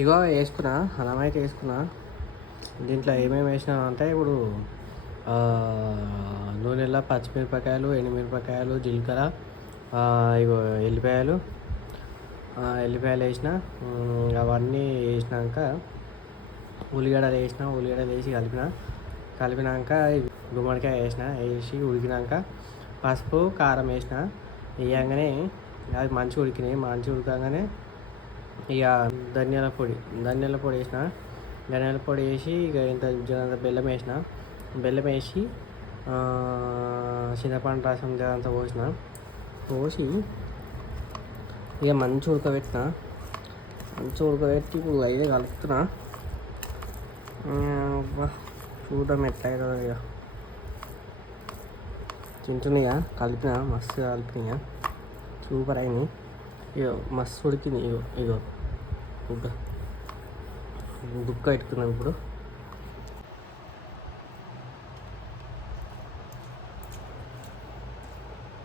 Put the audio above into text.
ఇగో వేసుకున్నా, అల్లం అయితే వేసుకున్నా. దీంట్లో ఏమేమి వేసినా అంటే ఇప్పుడు నూనెలో పచ్చిమిరపకాయలు, ఎండుమిరపకాయలు, జీలకర్ర, ఇగో ఎల్లిపాయలు వేసిన. అవన్నీ వేసినాక ఉల్లిగడ్డలు వేసి కలిపినాక గుమ్మడికాయ వేసి ఉడికినాక పసుపు కారం వేయగానే అది మంచిగా ఉడకగానే ఇక ధనియాల పొడి వేసి ఇక ఇంత బెల్లం వేసి చింతపండు రసం అంతా పోసి ఇక మంచిగా ఉడకబెట్టి ఇప్పుడు అయితే కలుపుతున్నా. చూద్దాం ఎట్లా అవుతుందో. ఇక తింటున్నాయా, మస్తు కలిపినాయా, సూపర్ అయినాయి. ఇగో మస్తు ఉడికింది. ఇగో దుక్క పెట్టుకున్నాం ఇప్పుడు.